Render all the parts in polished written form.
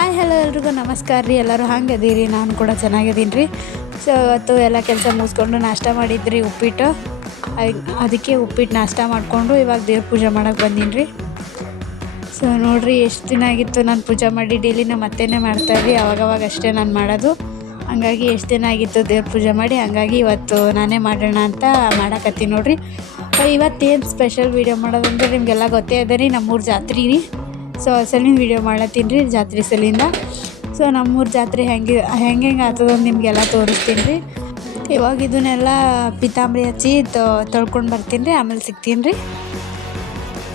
Hi hello ಎಲ್ರಿಗೂ ನಮಸ್ಕಾರ ರೀ. ಎಲ್ಲರೂ ಹಂಗದೀರಿ? ನಾನು ಕೂಡ ಚೆನ್ನಾಗಿದ್ದೀನಿ ರೀ. ಸೊ ಇವತ್ತು ಎಲ್ಲ ಕೆಲಸ ಮುಗಿಸ್ಕೊಂಡು ನಾಷ್ಟ ಮಾಡಿದ್ರಿ ಉಪ್ಪಿಟ್ಟು. ಅದಕ್ಕೆ ಉಪ್ಪಿಟ್ಟು ನಾಷ್ಟ ಮಾಡಿಕೊಂಡು ಇವಾಗ ದೇವ್ರ ಪೂಜೆ ಮಾಡೋಕ್ಕೆ ಬಂದೀನಿ ರೀ. ಸೊ ನೋಡಿರಿ, ಎಷ್ಟು ದಿನ ಆಗಿತ್ತು ನಾನು ಪೂಜೆ ಮಾಡಿ. ಡೈಲಿ ನಮ್ಮ ಅತ್ತೆನೇ ಮಾಡ್ತಾಯಿದ್ರಿ, ಅವಾಗವಾಗ ಅಷ್ಟೇ ನಾನು ಮಾಡೋದು. ಹಂಗಾಗಿ ಎಷ್ಟು ದಿನ ಆಗಿತ್ತು ದೇವ್ರ ಪೂಜೆ ಮಾಡಿ, ಹಂಗಾಗಿ ಇವತ್ತು ನಾನೇ ಮಾಡೋಣ ಅಂತ ಮಾಡಕತ್ತೀನಿ ನೋಡಿರಿ. ಇವತ್ತೇನು ಸ್ಪೆಷಲ್ ವೀಡಿಯೋ ಮಾಡೋದಂದ್ರೆ ನಿಮಗೆಲ್ಲ ಗೊತ್ತೇ ಇದೆ ರೀ, ನಮ್ಮೂರ ಜಾತ್ರೆ ರೀ. ಸೊ ಸಲಿನ ವೀಡಿಯೋ ಮಾಡತ್ತೀನಿ ರೀ, ಜಾತ್ರೆ ಸಲಿಂದ. ಸೊ ನಮ್ಮೂರ ಜಾತ್ರೆ ಹೆಂಗೆ ಆಗ್ತದಂದು ನಿಮಗೆಲ್ಲ ತೋರಿಸ್ತೀನಿ ರೀ. ಇವಾಗ ಇದನ್ನೆಲ್ಲ ಪಿತಾಂಬರಿ ಹಚ್ಚಿ ತೊಳ್ಕೊಂಡು ಬರ್ತೀನಿ ರೀ, ಆಮೇಲೆ ಸಿಗ್ತೀನಿ ರೀ.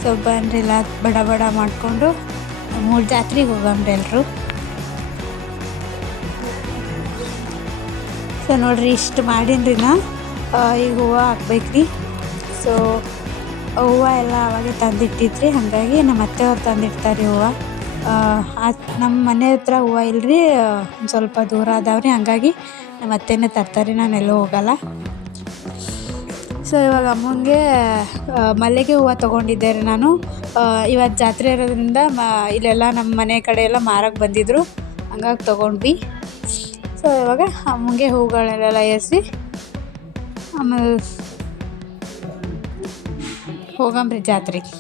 ಸೊ ಬನ್ರಿ, ಎಲ್ಲ ಬಡ ಬಡ ಮಾಡಿಕೊಂಡು ನಮ್ಮೂರ ಜಾತ್ರೆಗೆ ಹೋಗಮ್ರಿ ಎಲ್ಲರೂ. ಸೊ ನೋಡಿರಿ, ಇಷ್ಟು ಮಾಡೀನಿ ನಾ. ಈಗ ಹೂವು ಹಾಕ್ಬೇಕ್ರಿ. ಸೊ ಹೂವು ಎಲ್ಲ ಅವಾಗೆ ತಂದಿಟ್ಟಿದ್ರಿ, ಹಾಗಾಗಿ ನಮ್ಮ ಅತ್ತೆಯವ್ರು ತಂದಿಡ್ತಾರೆ ಹೂವು. ನಮ್ಮ ಮನೆ ಹತ್ರ ಹೂವು ಇಲ್ಲರಿ, ಒಂದು ಸ್ವಲ್ಪ ದೂರ ಅದಾವ್ರಿ, ಹಾಗಾಗಿ ನಮ್ಮ ಅತ್ತೆನೇ ತರ್ತಾರೆ, ನಾನೆಲ್ಲೂ ಹೋಗಲ್ಲ. ಸೊ ಇವಾಗ ಅಮ್ಮಂಗೆ ಮಲ್ಲಿಗೆ ಹೂವು ತೊಗೊಂಡಿದ್ದೆ ರೀ ನಾನು. ಇವತ್ತು ಜಾತ್ರೆ ಇರೋದ್ರಿಂದ ಇಲ್ಲೆಲ್ಲ ನಮ್ಮ ಮನೆ ಕಡೆ ಎಲ್ಲ ಮಾರಕ್ಕೆ ಬಂದಿದ್ದರು, ಹಂಗಾಗಿ ತೊಗೊಂಡ್ವಿ. ಸೊ ಇವಾಗ ಅಮ್ಮಂಗೆ ಹೂವುಗಳೆಲ್ಲ ಏರಿಸಿ ಆಮೇಲೆ ಹೋಗಮ್ರಿ ಜಾತ್ರೆಗೆ.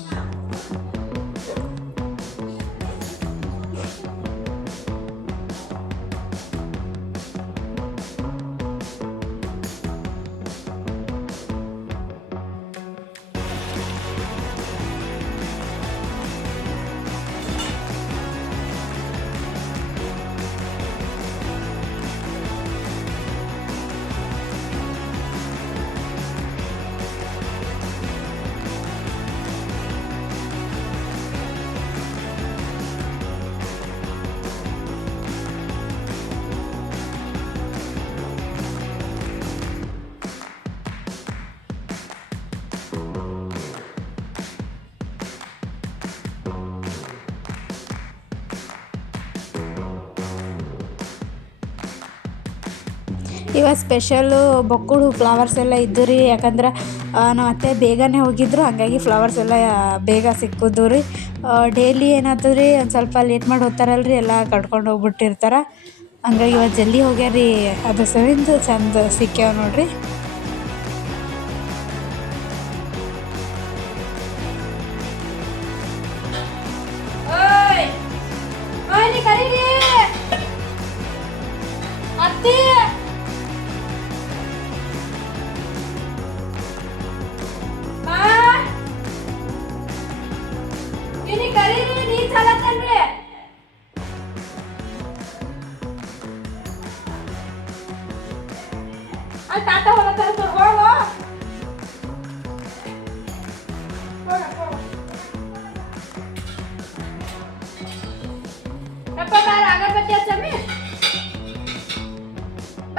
ಇವಾಗ ಸ್ಪೆಷಲ್ಲು ಬೊಕ್ಕುಳು ಫ್ಲವರ್ಸ್ ಎಲ್ಲ ಇದ್ದು ರೀ. ಯಾಕಂದ್ರೆ ನಮ್ಮ ಅತ್ತೆ ಬೇಗನೆ ಹೋಗಿದ್ರು, ಹಾಗಾಗಿ ಫ್ಲವರ್ಸ್ ಎಲ್ಲ ಬೇಗ ಸಿಕ್ಕಿದ್ದು ರೀ. ಡೈಲಿ ಏನಾಯ್ತದ ರೀ, ಒಂದು ಸ್ವಲ್ಪ ಲೇಟ್ ಮಾಡಿ ಹೋಗ್ತಾರಲ್ರಿ, ಎಲ್ಲ ಕಟ್ಕೊಂಡು ಹೋಗ್ಬಿಟ್ಟಿರ್ತಾರೆ. ಹಂಗಾಗಿ ಇವತ್ತು ಜಲ್ದಿ ಹೋಗ್ಯಾರೀ, ಅದು ಸವಿಂದು ಚಂದ ಸಿಕ್ಕ್ಯಾವ ನೋಡ್ರಿ.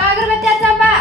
अगरबत्ती बा.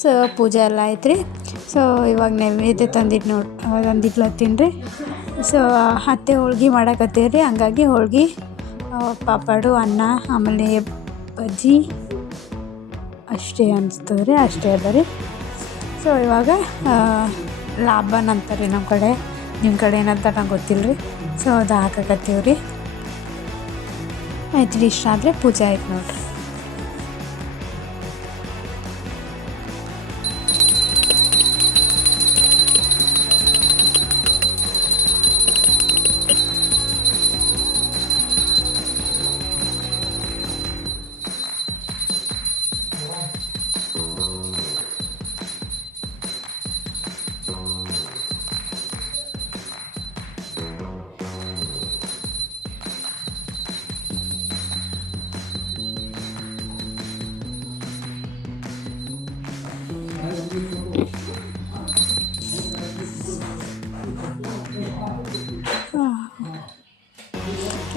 ಸೊ ಪೂಜೆ ಎಲ್ಲ ಆಯ್ತು ರೀ. ಸೊ ಇವಾಗ ನೈವೇದ್ಯ ತಂದಿಟ್ಲತ್ತೀನಿ ರೀ. ಸೊ ಅತ್ತೆ ಹೋಳ್ಗೆ ಮಾಡಕತ್ತೀವಿ ರೀ, ಹಂಗಾಗಿ ಹೋಳ್ಗೆ, ಪಾಪಡು, ಅನ್ನ, ಆಮೇಲೆ ಬಜ್ಜಿ ಅಷ್ಟೇ ಅನಿಸ್ತದೆ ರೀ, ಅಷ್ಟೇ ಅದ ರೀ. ಸೊ ಇವಾಗ ಲಾಭನ್ ಅಂತಾರೆ ನಮ್ಮ ಕಡೆ, ನಿಮ್ಮ ಕಡೆ ಏನಂತ ನಂಗೆ ಗೊತ್ತಿಲ್ಲ ರೀ. ಸೊ ಅದು ಹಾಕಕತ್ತೀವಿ ರೀ. ಆಯ್ತು ರೀ, ಇಷ್ಟ ಆದರೆ ಪೂಜೆ ಆಯ್ತು ನೋಡ್ರಿ.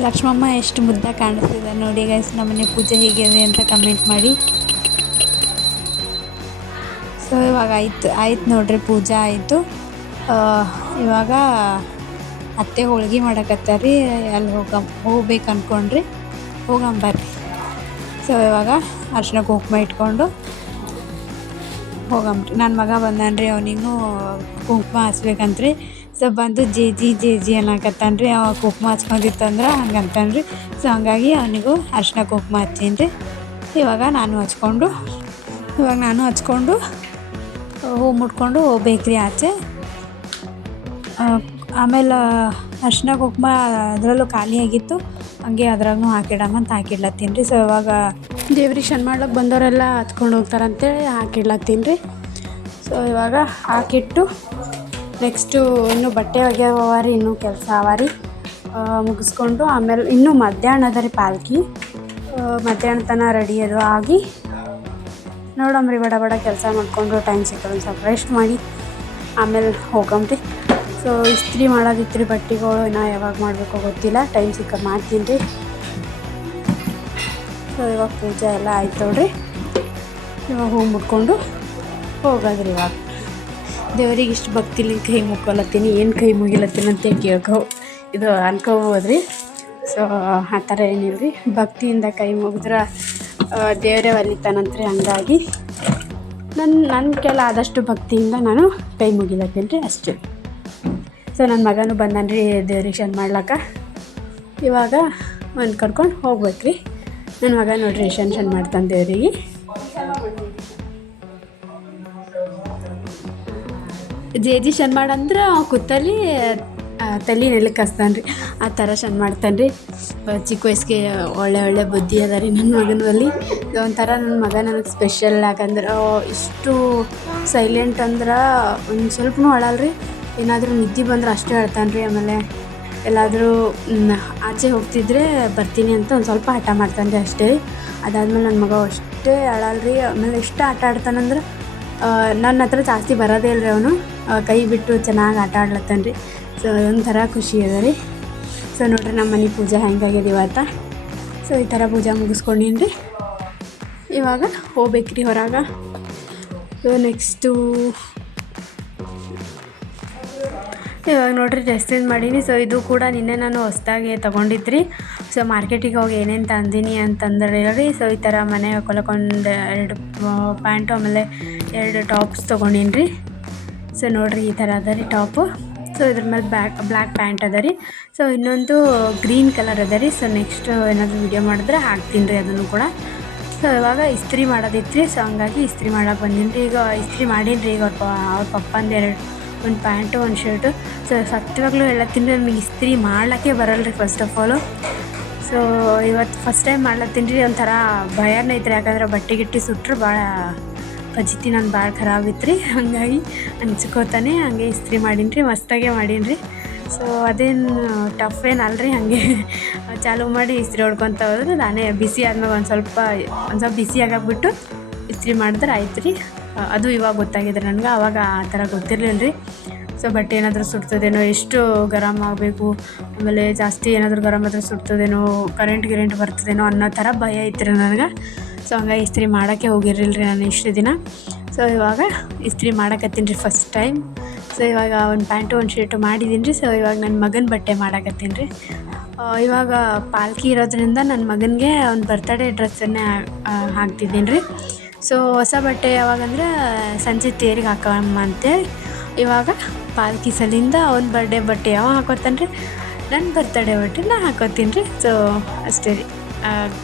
ಲಕ್ಷ್ಮಮ್ಮ ಎಷ್ಟು ಮುದ್ದಾಗಿ ಕಾಣಿಸ್ತಿದೆ ನೋಡಿ ಗೈಸ್. ನಮ್ಮನೆ ಪೂಜೆ ಹೇಗಿದೆ ಅಂತ ಕಮೆಂಟ್ ಮಾಡಿ. ಸೊ ಇವಾಗ ಆಯ್ತು ನೋಡ್ರಿ, ಪೂಜೆ ಆಯಿತು. ಇವಾಗ ಅತ್ತೆ ಹೋಳ್ಗೆ ಮಾಡಕತ್ತಾರ್ರಿ. ಅಲ್ಲಿ ಹೋಗ್ಬೇಕು ಅಂದ್ಕೊಂಡ್ರಿ, ಹೋಗಂಬರ್ರಿ. ಸೊ ಇವಾಗ ಅರ್ಶಿನ ಕುಂಕುಮ ಇಟ್ಕೊಂಡು ಹೋಗಂಬ್ರಿ. ನನ್ನ ಮಗ ಬಂದಾನ್ರಿ, ಅವನಿಗೂ ಕುಂಕುಮ ಹಚ್ಬೇಕಂತ್ರಿ. ಸೊ ಬಂದು ಜೇಜಿ ಅನ್ನಕತ್ತಾನ್ರಿ. ಅವ ಕುಂಕುಮ ಹಚ್ಕೊಂಡಿತ್ತಂದ್ರೆ ಹಂಗೆ ಅಂತಾನ್ರಿ. ಸೊ ಹಂಗಾಗಿ ಅವನಿಗೂ ಅರ್ಶಿನ ಕುಂಕುಮ ಹಚ್ಚೀನಿ. ಇವಾಗ ನಾನು ಹಚ್ಕೊಂಡು ಹೂ ಮುಟ್ಕೊಂಡು ಹೋಗ್ಬೇಕ್ರಿ ಆಚೆ. ಆಮೇಲೆ ಅರ್ಶಿನ ಕುಂಕುಮ ಅದರಲ್ಲೂ ಖಾಲಿ ಆಗಿತ್ತು, ಹಂಗೆ ಅದ್ರಾಗೂ ಹಾಕಿಡಮಂತ ಹಾಕಿಡ್ಲತ್ತೀನಿ ರೀ. ಸೊ ಇವಾಗ ದೇವ್ರಿಗೆ ಶಣ್ ಮಾಡ್ಲಿಕ್ಕೆ ಬಂದವರೆಲ್ಲ ಹಚ್ಕೊಂಡು ಹೋಗ್ತಾರಂತೇಳಿ ಹಾಕಿಡ್ಲತ್ತೀನಿ ರೀ. ಸೊ ಇವಾಗ ಹಾಕಿಟ್ಟು ನೆಕ್ಸ್ಟು ಇನ್ನೂ ಬಟ್ಟೆ ಒಗ್ಯಾವ ರೀ, ಇನ್ನೂ ಕೆಲಸ ಅವ ರೀ. ಮುಗಿಸ್ಕೊಂಡು ಆಮೇಲೆ ಇನ್ನೂ ಮಧ್ಯಾಹ್ನ ಅದ ರೀ ಪಾಲ್ಕಿ. ಮಧ್ಯಾಹ್ನ ತನಕ ರೆಡಿ ಅದು ಆಗಿ ನೋಡಮ್ರಿ, ಬಡ ಕೆಲಸ ಮಾಡಿಕೊಂಡು ಟೈಮ್ ಸಿಕ್ಕಲ್ಲ ಒಂದು ಸ್ವಲ್ಪ ರೆಸ್ಟ್ ಮಾಡಿ ಆಮೇಲೆ ಹೋಗಮ್ರಿ. ಸೊ ಇಸ್ತ್ರಿ ಮಾಡೋದಿತ್ತು ರೀ ಬಟ್ಟೆಗಳು, ನಾ ಯಾವಾಗ ಮಾಡಬೇಕೋ ಗೊತ್ತಿಲ್ಲ, ಟೈಮ್ ಸಿಕ್ಕ ಮಾಡ್ತೀನಿ ರೀ. ಸೊ ಇವಾಗ ಪೂಜೆ ಎಲ್ಲ ಆಯ್ತು ನೋಡ್ರಿ. ಇವಾಗ ಹೂ ಮುಟ್ಕೊಂಡು ಹೋಗೋದ್ರಿ. ಇವಾಗ ದೇವ್ರಿಗೆ ಇಷ್ಟು ಭಕ್ತಿಲಿ ಕೈ ಮುಕ್ಕೊಲತ್ತೀನಿ, ಏನು ಕೈ ಮುಗಿಲತ್ತೀನಿ ಅಂತ ಅನ್ಕೋಬೋದ್ರಿ. ಸೊ ಆ ಥರ ಏನಿಲ್ಲ ರೀ, ಭಕ್ತಿಯಿಂದ ಕೈ ಮುಗಿದ್ರೆ ದೇವರೇ ಒಲಿತಾನಂತ್ರಿ. ಹಂಗಾಗಿ ನನ್ನ ಕೆಲ ಆದಷ್ಟು ಭಕ್ತಿಯಿಂದ ನಾನು ಕೈ ಮುಗಿಲತ್ತೀನಿ ರೀ, ಅಷ್ಟೇ. ಸೊ ನನ್ನ ಮಗನೂ ಬಂದಾನ ರೀ ದೇವ್ರಿಗೆ ಶಣ್ ಮಾಡ್ಲಕ್ಕ. ಇವಾಗ ಒಂದು ಕರ್ಕೊಂಡು ಹೋಗ್ಬೇಕು ರೀ. ನನ್ನ ಮಗ ನೋಡ್ರಿ ಶಣ್ ಮಾಡ್ತಾನೆ ದೇವ್ರಿಗೆ. ಜೇಜಿ ಶಣ್ ಮಾಡಂದ್ರೆ ಕುತ್ತಲ್ಲಿ ತಲೆ ನೆಲಕ್ಕೆ ಹಚ್ತಾನೆ ರೀ, ಆ ಥರ ಶಣ್ ಮಾಡ್ತಾನೆ ರೀ. ಚಿಕ್ಕ ವಯಸ್ಸಿಗೆ ಒಳ್ಳೆ ಬುದ್ಧಿ ಅದ ರೀ ನನ್ನ ಮಗನ ಬಲ್ಲಿ. ಒಂಥರ ನನ್ನ ಮಗ ನನಗೆ ಸ್ಪೆಷಲ್. ಯಾಕಂದ್ರೆ ಇಷ್ಟು ಸೈಲೆಂಟ್ ಅಂದ್ರೆ ಒಂದು ಸ್ವಲ್ಪನೂ ಅಳಲ್ರಿ. ಏನಾದರೂ ನಿದ್ದೆ ಬಂದ್ರೆ ಅಷ್ಟೇ ಅಳ್ತಾನೆ ರೀ. ಆಮೇಲೆ ಎಲ್ಲಾದರೂ ಆಚೆ ಹೋಗ್ತಿದ್ರೆ ಬರ್ತೀನಿ ಅಂತ ಒಂದು ಸ್ವಲ್ಪ ಹಠ ಮಾಡ್ತಾನೆ ರೀ, ಅಷ್ಟೇ. ಅದಾದಮೇಲೆ ನನ್ನ ಮಗ ಅಷ್ಟೇ ಅಳಲ್ರಿ. ಆಮೇಲೆ ಎಷ್ಟು ಆಟ ಆಡ್ತಾನಂದ್ರೆ ನನ್ನ ಹತ್ರ ಜಾಸ್ತಿ ಬರೋದೇ ಇಲ್ಲ ರೀ ಅವನು. ಕೈ ಬಿಟ್ಟು ಚೆನ್ನಾಗಿ ಆಟ ಆಡ್ಲತ್ತಾನೆ ರೀ. ಸೊ ಒಂಥರ ಖುಷಿ ಅದ ರೀ. ಸೊ ನೋಡ್ರಿ ನಮ್ಮ ಮನೆ ಪೂಜೆ ಹೆಂಗಾಗ್ಯದ ಇವತ್ತು. ಸೊ ಈ ಥರ ಪೂಜೆ ಮುಗಿಸ್ಕೊಂಡೀನಿ ರೀ. ಇವಾಗ ಹೋಗ್ಬೇಕ್ರಿ ಹೊರಗೆ. ಸೊ ನೆಕ್ಸ್ಟು ಇವಾಗ ನೋಡ್ರಿ ಡ್ರೆಸ್ ಚೇಂಜ್ ಮಾಡೀನಿ. ಸೊ ಇದು ಕೂಡ ನಿನ್ನೆ ನಾನು ಹೊಸದಾಗಿ ತೊಗೊಂಡಿದ್ರಿ. ಸೊ ಮಾರ್ಕೆಟಿಗೆ ಹೋಗಿ ಏನೇನು ತಂದೀನಿ ಅಂತಂದ್ರೆ ರೀ, ಸೊ ಈ ಥರ ಮನೆಗೆ ಹಾಕೊಳಕ್ಕೊಂದು 2 ಪ್ಯಾಂಟು ಆಮೇಲೆ 2 ಟಾಪ್ಸ್ ತೊಗೊಂಡೀನಿ ರೀ. ಸೊ ನೋಡಿರಿ ಈ ಥರ ಅದ ರೀ ಟಾಪು. ಸೊ ಇದ್ರ ಮೇಲೆ ಬ್ಲ್ಯಾಕ್ ಪ್ಯಾಂಟ್ ಅದ ರೀ. ಸೊ ಇನ್ನೊಂದು ಗ್ರೀನ್ ಕಲರ್ ಅದ ರೀ. ಸೊ ನೆಕ್ಸ್ಟ್ ಏನಾದರೂ ವೀಡಿಯೋ ಮಾಡಿದ್ರೆ ಹಾಕ್ತೀನಿ ರೀ ಅದನ್ನು ಕೂಡ. ಸೊ ಇವಾಗ ಇಸ್ತ್ರಿ ಮಾಡೋದಿತ್ತು ರೀ. ಸೊ ಹಂಗಾಗಿ ಇಸ್ತ್ರಿ ಮಾಡೋಕೆ ಬಂದೀನಿ ರೀ. ಈಗ ಇಸ್ತ್ರಿ ಮಾಡೀನಿ ರೀ. ಈಗ ಅವ್ರ ಪಪ್ಪಂದು ಒಂದು ಪ್ಯಾಂಟು ಒಂದು ಶರ್ಟು. ಸೊ ಸತ್ಯವಾಗ್ಲೂ ಹೇಳತ್ತೀನಿ ರೀ, ನನಗೆ ಇಸ್ತ್ರಿ ಮಾಡ್ಲಿಕ್ಕೆ ಬರಲ್ಲ ರೀ ಫಸ್ಟ್ ಆಫ್ ಆಲು. ಸೊ ಇವತ್ತು ಫಸ್ಟ್ ಟೈಮ್ ಮಾಡ್ಲತ್ತೀನಿ ರೀ. ಒಂಥರ ಭಯನೇ ಐತ್ರಿ, ಯಾಕಂದ್ರೆ ಬಟ್ಟೆ ಗಿಟ್ಟಿ ಸುಟ್ಟರು ಭಾಳ ಪಜಿತಿ ನಾನು ಭಾಳ ಖರಾಬಿತ್ತು ರೀ. ಹಾಗಾಗಿ ಹಂಚ್ಕೋತಾನೆ ಹಂಗೆ ಇಸ್ತ್ರಿ ಮಾಡೀನಿ ರೀ, ಮಸ್ತಾಗೆ ಮಾಡೀನಿ ರೀ. ಸೊ ಅದೇನು ಟಫ್ ಏನು ಅಲ್ರಿ, ಹಾಗೆ ಚಾಲೂ ಮಾಡಿ ಇಸ್ತ್ರಿ ಹೊಡ್ಕೊತ ಹೋದ್ರೆ ನಾನೇ ಬಿಸಿ ಆದ್ಮೇಲೆ ಒಂದು ಸ್ವಲ್ಪ ಬಿಸಿ ಆಗಾಕ್ಬಿಟ್ಟು ಇಸ್ತ್ರಿ ಮಾಡಿದ್ರೆ ಆಯ್ತು ರೀ. ಅದು ಇವಾಗ ಗೊತ್ತಾಗಿದೆ ನನಗೆ, ಆವಾಗ ಆ ಥರ ಗೊತ್ತಿರಲಿಲ್ಲ ರೀ. ಸೊ ಬಟ್ಟೆ ಏನಾದರೂ ಸುಡ್ತದೇನೋ, ಎಷ್ಟು ಗರಮ್ ಆಗಬೇಕು, ಆಮೇಲೆ ಜಾಸ್ತಿ ಏನಾದರೂ ಗರಮ್ ಆದರೆ ಸುಡ್ತದೇನೋ, ಕರೆಂಟ್ ಬರ್ತದೇನೋ ಅನ್ನೋ ಥರ ಭಯ ಐತ್ರಿ ನನಗೆ. ಸೊ ಹಂಗಾಗಿ ಇಸ್ತ್ರಿ ಮಾಡೋಕ್ಕೆ ಹೋಗಿರಲಿಲ್ಲ ರೀ ನಾನು ಇಷ್ಟು ದಿನ. ಸೊ ಇವಾಗ ಇಸ್ತ್ರಿ ಮಾಡಕತ್ತೀನಿ ರೀ ಫಸ್ಟ್ ಟೈಮ್. ಸೊ ಇವಾಗ ಒಂದು ಪ್ಯಾಂಟು ಒಂದು ಶರ್ಟು ಮಾಡಿದ್ದೀನಿ ರೀ. ಸೊ ಇವಾಗ ನನ್ನ ಮಗನ ಬಟ್ಟೆ ಮಾಡಕತ್ತೀನಿ ರೀ. ಇವಾಗ ಪಾಲ್ಕಿ ಇರೋದ್ರಿಂದ ನನ್ನ ಮಗನಿಗೆ ಒಂದು ಬರ್ತಡೇ ಡ್ರೆಸ್ಸನ್ನೇ ಹಾಕ್ತಿದ್ದೀನಿ ರೀ. ಸೊ ಹೊಸ ಬಟ್ಟೆ ಯಾವಾಗಂದ್ರೆ ಸಂಜೆ ತೇರಿಗೆ ಹಾಕಮ್ಮ ಅಂತೇಳಿ ಇವಾಗ ಪಾಲ್ಕಿ ಸಲಿಂದ ಅವ್ನ ಬರ್ಡೇ ಬಟ್ಟೆ ಯಾವ ಹಾಕೋತಾನೆ ರೀ, ನನ್ನ ಬರ್ತಡೇ ಬಟ್ಟೆ ನಾ ಹಾಕೋತೀನಿ ರೀ. ಸೊ ಅಷ್ಟೇ ರೀ.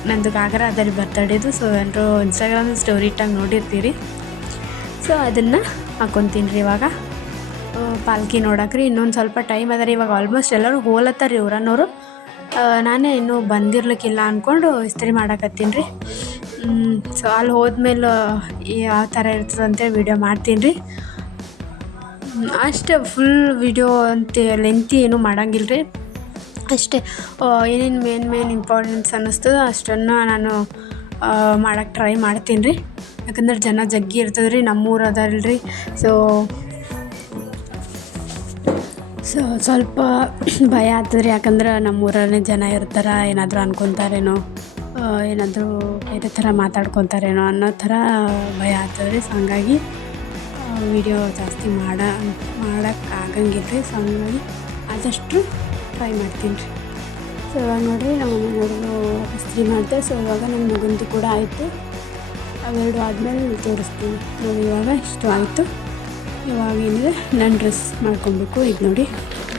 ನಂದು ಕಾಗರ ಅದ ರೀ ಬರ್ತಡೇದು. ಸೊ ಎಲ್ಲರೂ ಇನ್ಸ್ಟಾಗ್ರಾಮಲ್ಲಿ ಸ್ಟೋರಿ ಇಟ್ಟಾಗ ನೋಡಿರ್ತೀರಿ. ಸೊ ಅದನ್ನು ಹಾಕ್ಕೊತೀನಿ ರೀ ಇವಾಗ ಪಾಲ್ಕಿ ನೋಡಕ್ಕೆ ರೀ. ಇನ್ನೊಂದು ಸ್ವಲ್ಪ ಟೈಮ್ ಅದ ರೀ. ಇವಾಗ ಆಲ್ಮೋಸ್ಟ್ ಎಲ್ಲರೂ ಹೋಲತ್ತಾರ ರೀ ಊರನ್ನೋರು. ನಾನೇ ಇನ್ನೂ ಬಂದಿರ್ಲಿಕ್ಕಿಲ್ಲ ಅಂದ್ಕೊಂಡು ಇಸ್ತ್ರಿ ಮಾಡಕತ್ತೀನಿ ರೀ. ಸೊ ಅಲ್ಲಿ ಹೋದ್ಮೇಲೆ ಯಾವ ಥರ ಇರ್ತದೆ ಅಂತೇಳಿ ವೀಡಿಯೋ ಮಾಡ್ತೀನಿ ರೀ. ಅಷ್ಟೇ, ಫುಲ್ ವೀಡಿಯೋ ಅಂತ ಲೆಂತಿ ಏನೂ ಮಾಡಂಗಿಲ್ಲ ರೀ. ಅಷ್ಟೇ ಏನೇನು ಮೇನ್ ಇಂಪಾರ್ಟೆನ್ಸ್ ಅನ್ನಿಸ್ತದೋ ಅಷ್ಟನ್ನು ನಾನು ಮಾಡೋಕ್ಕೆ ಟ್ರೈ ಮಾಡ್ತೀನಿ ರೀ. ಯಾಕಂದ್ರೆ ಜನ ಜಗ್ಗಿ ಇರ್ತದೆ ರೀ, ನಮ್ಮೂರು ಅದಲ್ಲ ರೀ. ಸೊ ಸ್ವಲ್ಪ ಭಯ ಆಗ್ತದ್ರಿ, ಯಾಕಂದ್ರೆ ನಮ್ಮೂರಲ್ಲೇ ಜನ ಇರ್ತಾರೆ, ಏನಾದರೂ ಅನ್ಕೊತಾರೇನೋ, ಏನಾದರೂ ಬೇರೆ ಥರ ಮಾತಾಡ್ಕೊತಾರೇನೋ ಅನ್ನೋ ಥರ ಭಯ ಆಗ್ತದ್ರಿ. ಸೊ ಹಂಗಾಗಿ ವೀಡಿಯೋ ಜಾಸ್ತಿ ಮಾಡೋಕ್ಕಾಗಂಗಿಲ್ಲ ರೀ. ಸೊ ಹಂಗಾಗಿ ಆದಷ್ಟು ಟ್ರೈ ಮಾಡ್ತೀನಿ ರೀ. ಸೊ ಇವಾಗ ನೋಡಿರಿ ನಮ್ಮ ಮಮ್ಮಿ ನೋಡಿದ್ರು ಇಸ್ತ್ರಿ ಮಾಡಿದೆ. ಸೊ ಇವಾಗ ನಮ್ಮ ಮಗಂದು ಕೂಡ ಆಯಿತು. ಅವೆರಡು ಆದಮೇಲೆ ತೋರಿಸ್ತೀನಿ ನೋಡಿ. ಇವಾಗ ಇಷ್ಟು ಆಯಿತು. ಇವಾಗ ಏನಿದೆ ನನ್ನ ಡ್ರೆಸ್ ಮಾಡ್ಕೊಬೇಕು. ಇದು ನೋಡಿ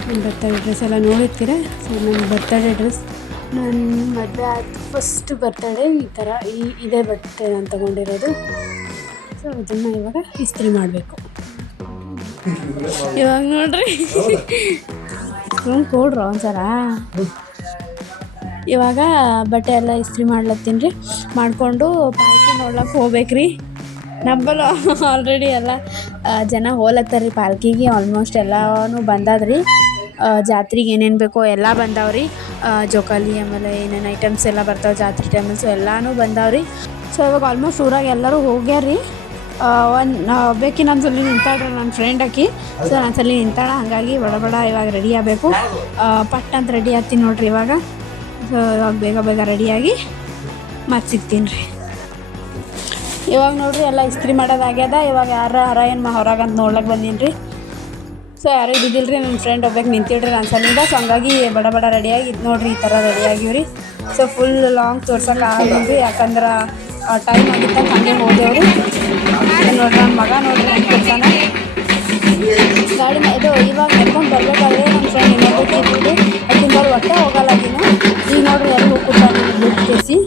ನನ್ನ ಬರ್ತಡೇ ಡ್ರೆಸ್ ಎಲ್ಲ ನೋಡಿರ್ತೀರ. ಸೊ ನನ್ನ ಬರ್ತಡೇ ಡ್ರೆಸ್ ನನ್ನ ಮದುವೆ ಆಯ್ತು ಫಸ್ಟ್ ಬರ್ತಡೇ ಈ ಥರ ಇದೇ ಬಟ್ಟೆ ನಾನು ತೊಗೊಂಡಿರೋದು. ಸೊ ಇದನ್ನು ಇವಾಗ ಇಸ್ತ್ರಿ ಮಾಡಬೇಕು. ಇವಾಗ ನೋಡ್ರಿ ಕೊಡ್ರು ಒಂದ್ಸರ. ಇವಾಗ ಬಟ್ಟೆ ಎಲ್ಲ ಇಸ್ತ್ರಿ ಮಾಡ್ಲತ್ತೀನಿ ರೀ. ಮಾಡಿಕೊಂಡು ಪಾಲ್ಕಿ ನೋಡ್ಲಕ್ಕೆ ಹೋಗ್ಬೇಕ್ರಿ. ನಮ್ಮಲ್ಲೂ ಆಲ್ರೆಡಿ ಎಲ್ಲ ಜನ ಹೋಲತ್ತಾರ ರೀ ಪಾಲ್ಕಿಗೆ. ಆಲ್ಮೋಸ್ಟ್ ಎಲ್ಲನೂ ಬಂದದ್ರಿ. ಜಾತ್ರೆಗೆ ಏನೇನು ಬೇಕೋ ಎಲ್ಲ ಬಂದಾವ್ರಿ. ಜೋಕಾಲಿ ಆಮೇಲೆ ಏನೇನು ಐಟಮ್ಸ್ ಎಲ್ಲ ಬರ್ತಾವೆ ಜಾತ್ರೆ ಟೈಮಲ್ಲಿ. ಸೊ ಎಲ್ಲನೂ ಬಂದಾವ್ರಿ. ಸೊ ಇವಾಗ ಆಲ್ಮೋಸ್ಟ್ ಊರಾಗ ಎಲ್ಲರೂ ಹೋಗ್ಯಾರ್ರಿ. ಬೇಕಿನ್ನೊಂದ್ಸಲಿ ನಿಂತಾಳ್ರಿ ನನ್ನ ಫ್ರೆಂಡ್ ಆಕಿ. ಸೊ ಒಂದ್ಸಲಿ ನಿಂತಾಳ, ಹಾಗಾಗಿ ಬಡ ಇವಾಗ ರೆಡಿ ಆಗಬೇಕು. ಪಟ್ ಅಂತ ರೆಡಿ ಆಗ್ತೀನಿ ನೋಡ್ರಿ ಇವಾಗ. ಸೊ ಇವಾಗ ಬೇಗ ರೆಡಿಯಾಗಿ ಮತ್ತೆ ಸಿಗ್ತೀನಿ ರೀ. ಇವಾಗ ನೋಡ್ರಿ ಎಲ್ಲ ಇಸ್ತ್ರಿ ಮಾಡೋದಾಗ್ಯದ. ಇವಾಗ ಯಾರ ಏನು ಹೊರಗಂತ ನೋಡ್ಲಕ್ಕೆ ಬಂದೀನಿ ರೀ. ಸೊ ಯಾರೂ ಇದ್ದಿದ್ದಿಲ್ಲ ರೀ, ನನ್ನ ಫ್ರೆಂಡ್ ಒಬ್ಬಕ್ಕೆ ನಿಂತಿಡ್ರಿ ನನ್ನ ಸಲಿಂದ. ಸೊ ಹಂಗಾಗಿ ಬಡ ರೆಡಿಯಾಗಿ ಇದು ನೋಡ್ರಿ ಈ ಥರ ರೆಡಿಯಾಗಿವಿ ರೀ. ಸೊ ಫುಲ್ ಲಾಂಗ್ ತೋರ್ಸೋಕೆ ಆಗಿಲ್ರಿ, ಯಾಕಂದ್ರೆ ಟೈಮ್ ಆಗಿತ್ತ ಹಾಗೆ ಹೋದೆವ್ರಿ. ನೋಡ್ರಿ ನನ್ನ ಮಗ ನೋಡ್ರಿ ಹೆಂಗೆ ಕೊಡ್ತಾನ ಗಾಡಿ ಇದು. ಇವಾಗ ನಡ್ಕೊಂಡು ಬರ್ಬೇಕಾದ್ರೆ ನನ್ನ ಫ್ರೆಂಡ್ ಇನ್ನೊಬ್ಬಕ್ಕಿದ್ದು ಅಕ್ಕಿಂದ ಒಟ್ಟೆ ಹೋಗಲ್ಲಾಗಿನ. ಈಗ ನೋಡ್ರಿ ಎಲ್ಲಿ ಹೋಗ್ಕೊಡ್ತಾನೆ ದುಡ್ಡು ಕೇಸಿ.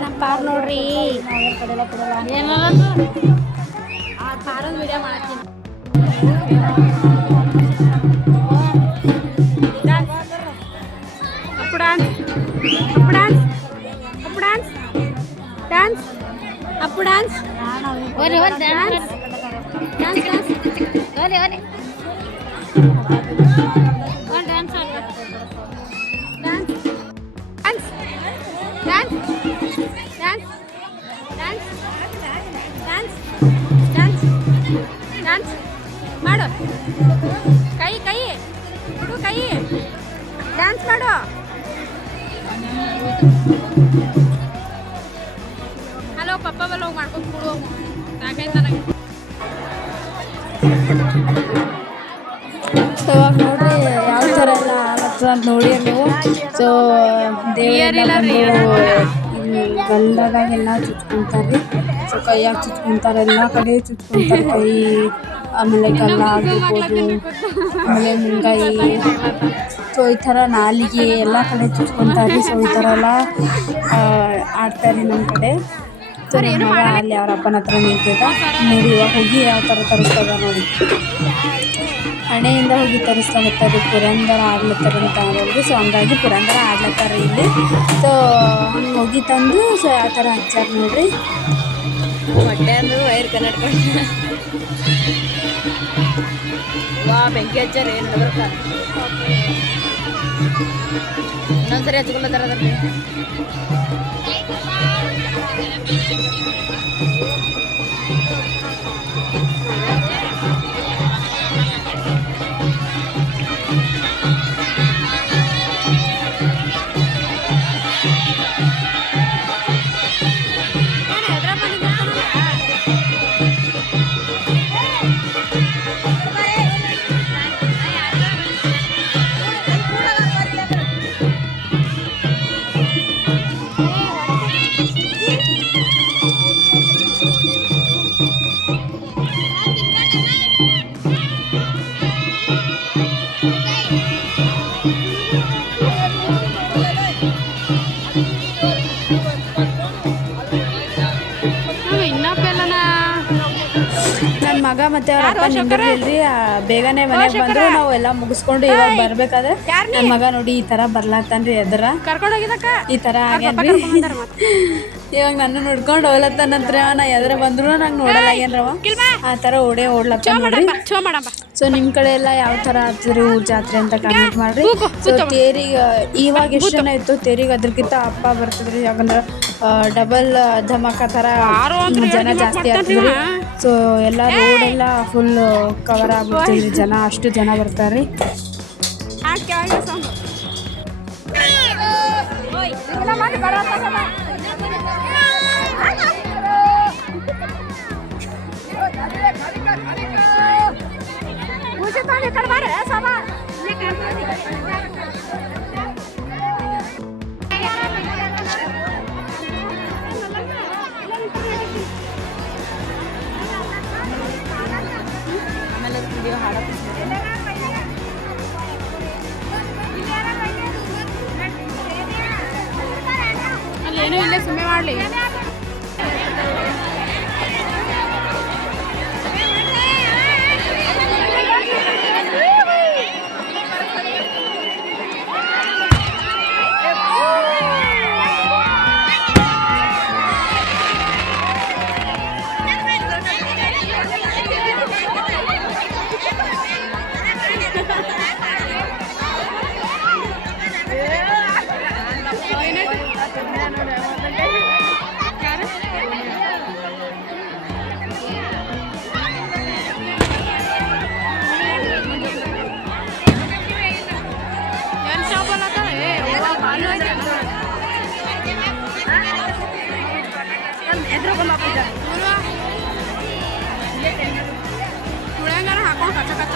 ನಮ್ಮ ಪಾರ್ ನೋಡ್ರಿ ಪಾರೊಂದು ವಿಡಿಯೋ ಮಾಡ್ತೀನಿ. Appu dance Appu dance Appu dance dance Appu dance dance dance ಮಾಡು, ಕೈ ಕೈ ಕೊಡು, ಕೈ ಡ್ಯಾನ್ಸ್ ಮಾಡು. ಹಲೋ ಪಪ್ಪ ಬಲ್ಲ ಹೋಗಿ ಮಾಡ್ಕೊಂಡು ಕೊಡು, ಸಾಕೈತೆ ನನಗೆ. ಸೊ ಇವಾಗ ನೋಡ್ರಿ ಯಾವ ಥರ ಎಲ್ಲ ಆಲತ್ತು ಅಂತ ನೋಡಿ ನೀವು. ಸೊ ದೇವರೆಲ್ಲ ಗಂಧದಾಗೆಲ್ಲ ಚುಚ್ಕೊಂತಾರೆ. ಸೊ ಕೈಯಾಗ ಚುಚ್ಕೊಂತಾರೆ, ಎಲ್ಲ ಕಡೆ ಚುಚ್ಕೊಂತಾರೆ. ಕೈ ಆಮೇಲೆ ಗಲ್ಲ ಆಗಿರ್ಬೋದು, ಆಮೇಲೆ ಮುಂಗಾಯಿ, ಸೊ ಈ ಥರ ನಾಲಿಗೆ ಎಲ್ಲ ಕಡೆ ಚುಚ್ಕೊಂತಾರೆ. ಸೊ ಈ ಥರ ಎಲ್ಲ ಆಡ್ತಾರೆ ನಮ್ಮ ಕಡೆ. ಸೊ ನಮ್ಮ ಮಗ ಅಲ್ಲಿ ಅವ್ರ ಅಪ್ಪನ ಹತ್ರ ನಿಂತಿದ್ದ ನೋಡಿ. ಇವಾಗ ಹೋಗಿ ಯಾವ ಥರ ತರಿಸ್ತದ ನೋಡಿ, ಹಣೆಯಿಂದ ಹೋಗಿ ತರಿಸ್ಲಾಗತ್ತಾರೆ. ಪುರಂದರ ಆಡ್ಲತ್ತಾರೆ ಅಂತ ಅವ್ರಿಗೆ. ಸೊ ಹಂಗಾಗಿ ಪುರಂದರ ಆಡ್ಲತ್ತಾರೆ ಇಲ್ಲಿ. ಸೊ ಹಂಗೆ ಹೋಗಿ ತಂದು ಸೊ ಯಾವ ಥರ ಹಚ್ಚಾರ ನೋಡ್ರಿ. ಹೊಟ್ಟೆ ಅಂದ್ರೆ ವೈರ್ ಕನ್ನಡ ಬೆಂಕಿ ಹಚ್ಚಾರ ಏನು ಇನ್ನೊಂದ್ಸರಿ ಹಚ್ಕೊಳತ್ತಾರ ಅದ್ರಲ್ಲಿ. ನನ್ನ ಮಗ ಮತ್ತು ಅವ್ರ ಅಪ್ಪ ನಿಂದಿರ್ಲಿಲ್ರಿ, ಬೇಗನೆ ಮನೆಗೆ ಬಂದರು. ನಾವು ಎಲ್ಲ ಮುಗಿಸ್ಕೊಂಡು ಇವಾಗ ಬರ್ಬೇಕಾದ್ರೆ ನನ್ನ ಮಗ ನೋಡಿ ಈ ಥರ ಬರ್ಲಾತಾನ್ರಿ ಎದುರ ಈ ಥರ ಆಗ್ಯಾನ್ರಿ. ಇವಾಗ ನನ್ನ ನೋಡ್ಕೊಂಡು ಹೋಗ್ಲತ್ತಾನಂತ್ರ ನಾ ಎದ್ರ ಬಂದ್ರು ನಂಗೆ ನೋಡಲ್ಲ ಆಗ್ಯಾನ್ರವ ಆ ಥರ ಓಡ್ಲತ್ತ ನೋಡ್ರಿ. ಸೊ ನಿಮ್ಮ ಕಡೆ ಎಲ್ಲ ಯಾವ ಥರ ಆಗ್ತಿದ್ರಿ ಊರ ಜಾತ್ರೆ ಅಂತ ಕಮೆಂಟ್ ಮಾಡಿರಿ. ಸೊ ತೇರಿಗೆ ಇವಾಗ ಎಷ್ಟು ಜನ ಇತ್ತು, ತೇರಿಗೆ ಅದ್ರಕ್ಕಿಂತ ಹಬ್ಬ ಬರ್ತದ್ರಿ. ಯಾಕಂದ್ರೆ ಡಬಲ್ ಧಮಾಕ ಥರ ಜನ ಜಾಸ್ತಿ ಆಗ್ತಿದ್ರಿ. ಸೊ ಎಲ್ಲ ರೋಡೆಲ್ಲ ಫುಲ್ ಕವರ್ ಆಗ್ಬಿಡ್ತಿದ್ರಿ, ಜನ ಅಷ್ಟು ಜನ ಬರ್ತಾರೆ. ಅಲ್ಲೇನೂ ಇಲ್ಲ, ಸುಮ್ಮನೆ ಮಾಡಲಿ. ಹಾಕೊಂಡು ಕಚ್ಚ ಕಚ್ಚ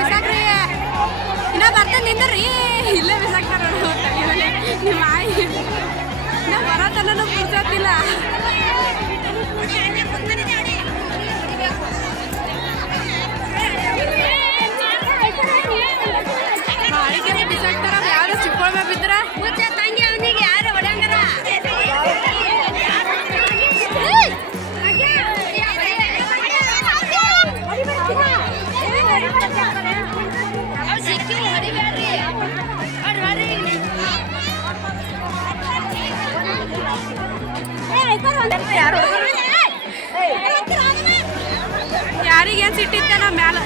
ಬಿಸಾಕ್ರಿ ಇನ್ನ ಬರ್ತೇನೆ ನಿಂದ್ರಿ, ಇಲ್ಲೇ ಬಿಸಾಕ್ತಾರ ನಿಮ್ಮ ಆಯಿ. ನಾ ಬರತನ ಪುರ್ಸತ್ತಿಲ್ಲ. ಬಾಳಿಗೆ ಬಿಸಾಕ್ತಾರ, ಯಾವ್ದು ಚಿಕ್ಕೊಳ್ಮ ಬಿದ್ರ ತಂಗಿ ಅವನಿಗೆ ಯಾರು ಹೊಡಂಗರ. ಯಾರಿಗೇನು ಸಿಟ್ಟಿತ್ತ ನಮ್ಮ ಮ್ಯಾಲ.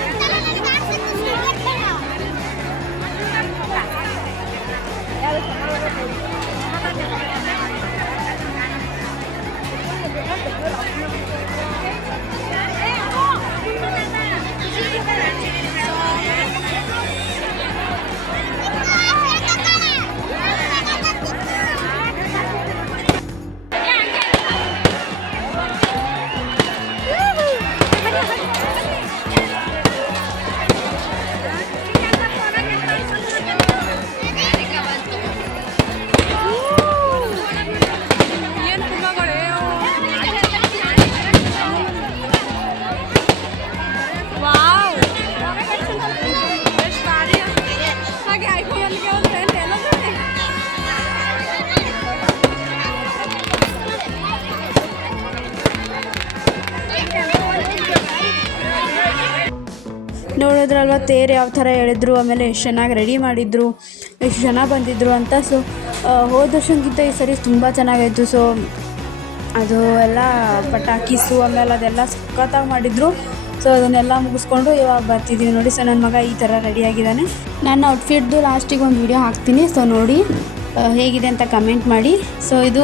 ನೋಡಿದ್ರಲ್ವ ತೇರು ಯಾವ ಥರ ಹೇಳಿದ್ರು, ಆಮೇಲೆ ಎಷ್ಟು ಚೆನ್ನಾಗಿ ರೆಡಿ ಮಾಡಿದ್ರು, ಎಷ್ಟು ಜನ ಬಂದಿದ್ದರು ಅಂತ. ಸೊ ಹೋದ ವರ್ಷಕ್ಕಿಂತ ಈ ಸರಿ ತುಂಬ ಚೆನ್ನಾಗಾಯಿತು. ಸೊ ಅದು ಎಲ್ಲ ಪಟಾಕಿಸು ಆಮೇಲೆ ಅದೆಲ್ಲ ಸಖತ್ತಾಗಿ ಮಾಡಿದರು. ಸೊ ಅದನ್ನೆಲ್ಲ ಮುಗಿಸ್ಕೊಂಡು ಇವಾಗ ಬರ್ತಿದ್ದೀವಿ ನೋಡಿ. ಸೊ ನನ್ನ ಮಗ ಈ ಥರ ರೆಡಿಯಾಗಿದ್ದಾನೆ. ನನ್ನ ಔಟ್ಫಿಟ್ದು ಲಾಸ್ಟಿಗೆ ಒಂದು ವಿಡಿಯೋ ಹಾಕ್ತೀನಿ, ಸೊ ನೋಡಿ ಹೇಗಿದೆ ಅಂತ ಕಮೆಂಟ್ ಮಾಡಿ. ಸೊ ಇದು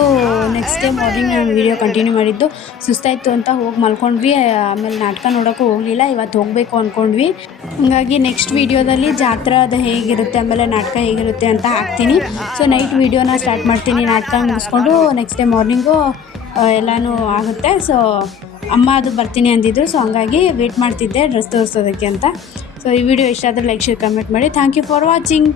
ನೆಕ್ಸ್ಟ್ ಡೇ ಮಾರ್ನಿಂಗ್ ನಾನು ವೀಡಿಯೋ ಕಂಟಿನ್ಯೂ ಮಾಡಿದ್ದು. ಸುಸ್ತಾಯಿತು ಅಂತ ಹೋಗಿ ಮಲ್ಕೊಂಡ್ವಿ, ಆಮೇಲೆ ನಾಟಕ ನೋಡೋಕ್ಕೂ ಹೋಗಲಿಲ್ಲ. ಇವತ್ತು ಹೋಗಬೇಕು ಅಂದ್ಕೊಂಡ್ವಿ. ಹಾಗಾಗಿ ನೆಕ್ಸ್ಟ್ ವೀಡಿಯೋದಲ್ಲಿ ಜಾತ್ರೆ ಅದು ಹೇಗಿರುತ್ತೆ ಆಮೇಲೆ ನಾಟಕ ಹೇಗಿರುತ್ತೆ ಅಂತ ಹಾಕ್ತೀನಿ. ಸೊ ನೈಟ್ ವೀಡಿಯೋನ ಸ್ಟಾರ್ಟ್ ಮಾಡ್ತೀನಿ, ನಾಟಕ ಮುಗಿಸ್ಕೊಂಡು ನೆಕ್ಸ್ಟ್ ಡೇ ಮಾರ್ನಿಂಗು ಎಲ್ಲನೂ ಆಗುತ್ತೆ. ಸೊ ಅಮ್ಮ ಅದು ಬರ್ತೀನಿ ಅಂದಿದ್ರು, ಸೊ ಹಂಗಾಗಿ ವೇಟ್ ಮಾಡ್ತಿದ್ದೆ ಡ್ರೆಸ್ ತೋರಿಸೋದಕ್ಕೆ ಅಂತ. ಸೊ ಈ ವಿಡಿಯೋ ಇಷ್ಟ ಆದರೆ ಲೈಕ್ ಶೇರ್ ಕಮೆಂಟ್ ಮಾಡಿ. Thank you for watching.